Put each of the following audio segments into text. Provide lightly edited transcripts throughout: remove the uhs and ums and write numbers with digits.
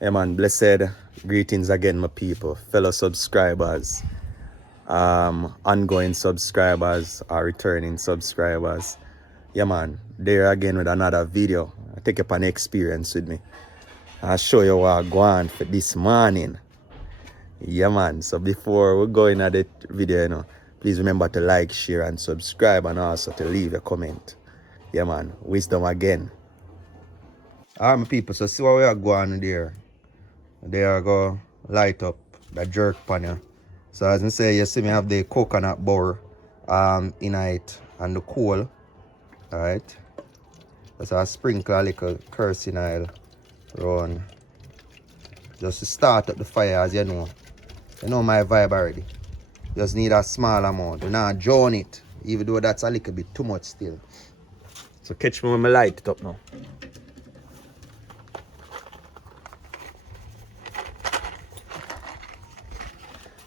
Yeah, man, blessed greetings again, my people, fellow subscribers, ongoing subscribers, or returning subscribers. Yeah, man, there again with another video. I take up an experience with me. I'll show you what I go on for this morning. Yeah, man, so before we go into the video, please remember to like, share, and subscribe, and also to leave a comment. Yeah, man, wisdom again. All right, my people, so see what we are going there. There I go light up the jerk pan here. So as I say, you see me have the coconut bowl in it and the coal. Alright. So I sprinkle a little kerosene oil around just to start up the fire, as you know. You know my vibe already. Just need a small amount. You not drown it, even though that's a little bit too much still. So catch me when I light it up now.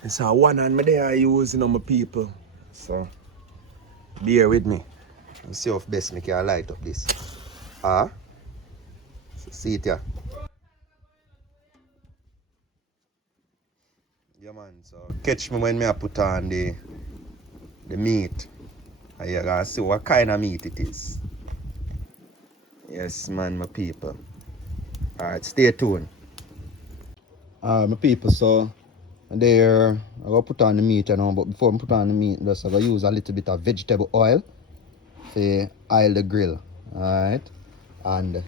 And so one hand me there I use, my people. So bear with me. Let's see how best me can light up this. So see it here. Yeah, man, so catch me when I put on the meat. And you're gonna see what kind of meat it is. Yes, man, my people. Alright, stay tuned. Alright, my people, so there I'm gonna put on the meat, but before I put on the meat, I'm gonna use a little bit of vegetable oil to oil the grill. Alright. And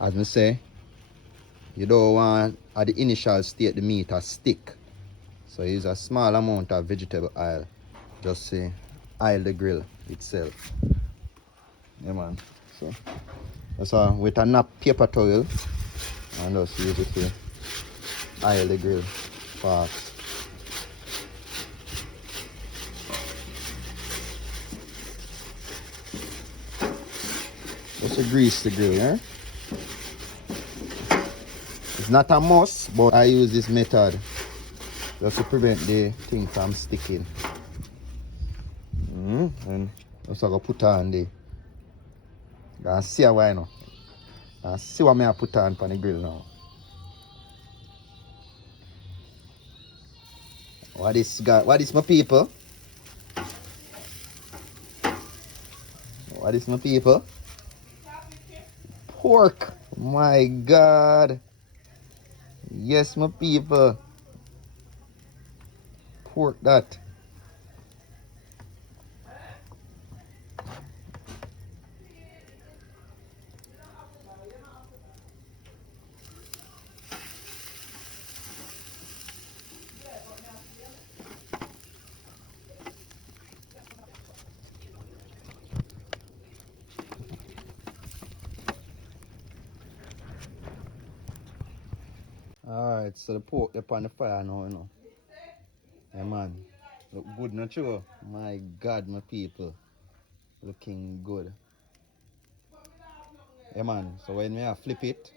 as I say, you don't want at the initial state the meat to stick. So use a small amount of vegetable oil just to oil the grill itself. Yeah, man. So with a nap paper towel and just use it to oil the grill fast. Just to grease the grill, yeah? It's not a must, but I use this method just to prevent the thing from sticking. And just gonna put on the see why now. See what I put on the grill now. What is my people? What is my people? Pork. My God. Yes, my people. Pork that. Alright, so the pork up on the fire now, Yeah, man. Look good, not true? My God, my people. Looking good. Yeah, man. So when I flip it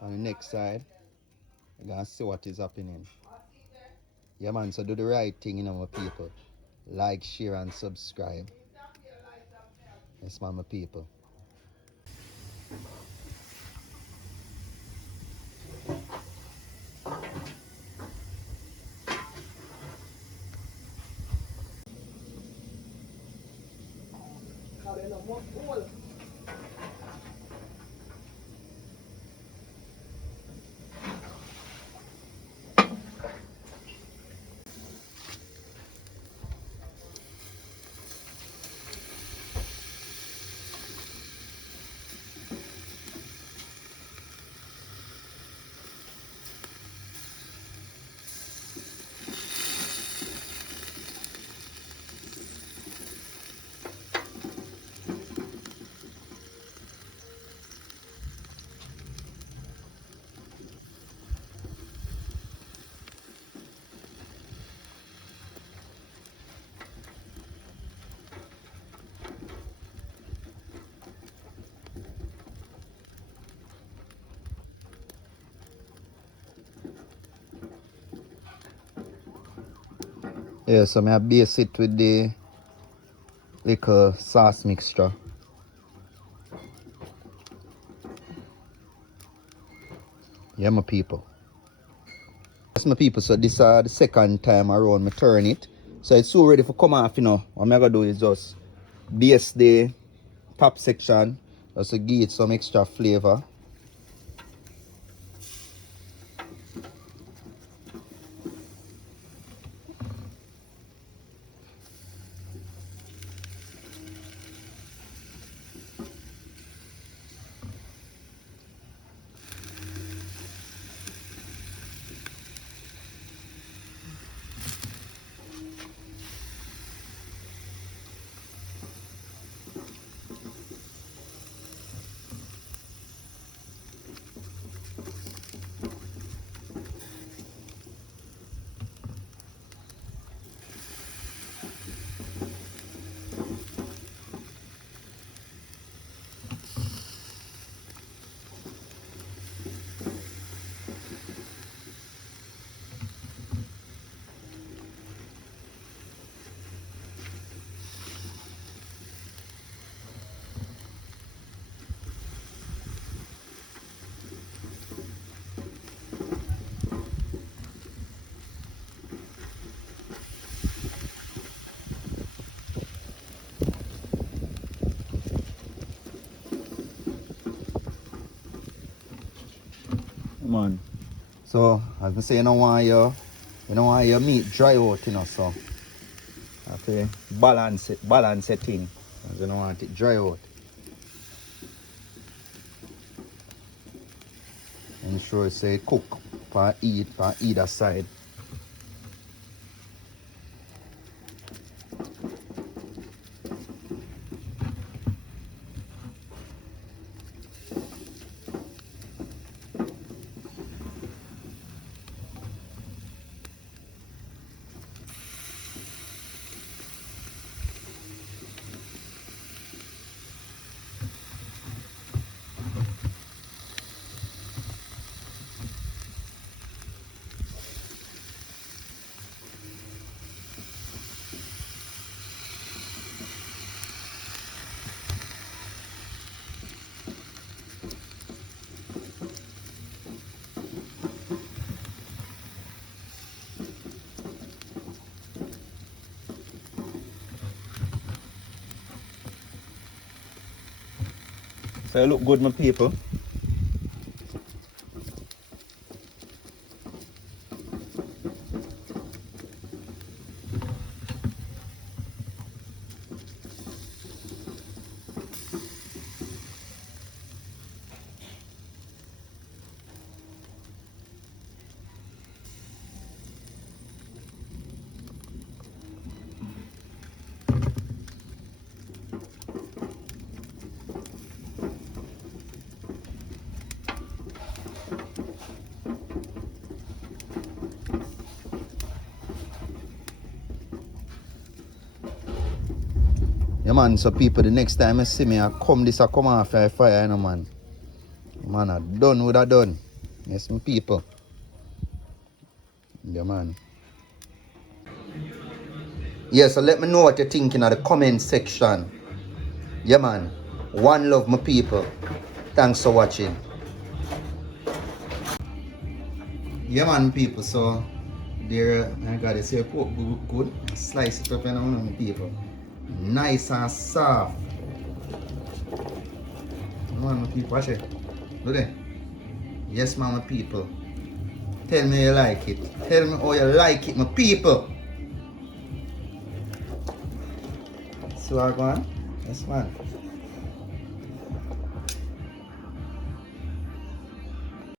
on the next side, you're gonna see what is happening. Yeah, man. So do the right thing, my people. Like, share, and subscribe. Yes, man, my people. Yeah, so I base it with the little sauce mixture. Yeah, my people. That's my people. So this the second time around me turn it. So it's so ready for come off, you know. What I'm gonna do is just base the top section just to give it some extra flavor. Man. So as I say, you don't want your meat dry out, you know, so have to balance it thing. You don't want it dry out. Ensure say cook for either side. So you look good, my people. Yeah man, so people, the next time you see me, I come off the fire, you know man. Man, I done what I done. Yes, my people. Yeah man. Yeah, so let me know what you're thinking in the comment section. Yeah man. One love, my people. Thanks for watching. Yeah man, people, so there I got this here pork good. Slice it up, you know, my people. Nice and soft. Come on, my people, watch it. Look there. Yes, man, my people. Tell me you like it. Tell me how you like it, my people. So I go on. Yes, man.